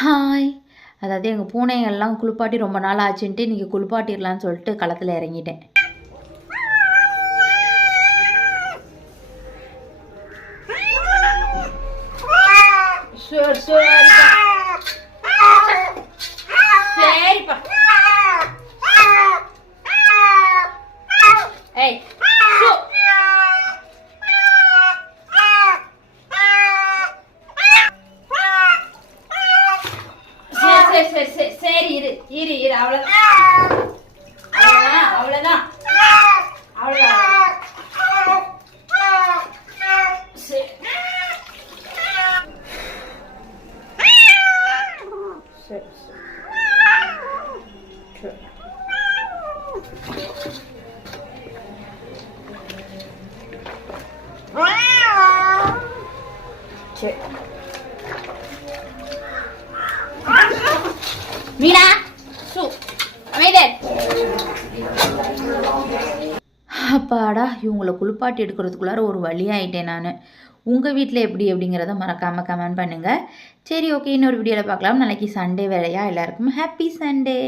Hi. அதாவது எங்கள் பூனைகள்லாம் குளிப்பாட்டி ரொம்ப நாள் ஆச்சுன்ட்டு இன்றைக்கி குளிப்பாட்டிடலான்னு சொல்லிட்டு களத்தில் இறங்கிட்டேன். சரி இரு இரு இரு அவ்வளவுதான் அவ்வளவுதான் அவ்வளவுதான் மீனா சு அமைதே. அப்பாடா, இவங்களை குளிப்பாட்டி எடுக்கிறதுக்குள்ளார ஒரு வழி ஆகிட்டேன் நான். உங்கள் வீட்டில் எப்படி அப்படிங்கிறத மறக்காமல் கமெண்ட் பண்ணுங்கள். சரி, ஓகே, இன்னொரு வீடியோவில் பார்க்கலாம். நாளைக்கு சண்டே வேலையா? எல்லாருக்கும் ஹாப்பி சண்டே.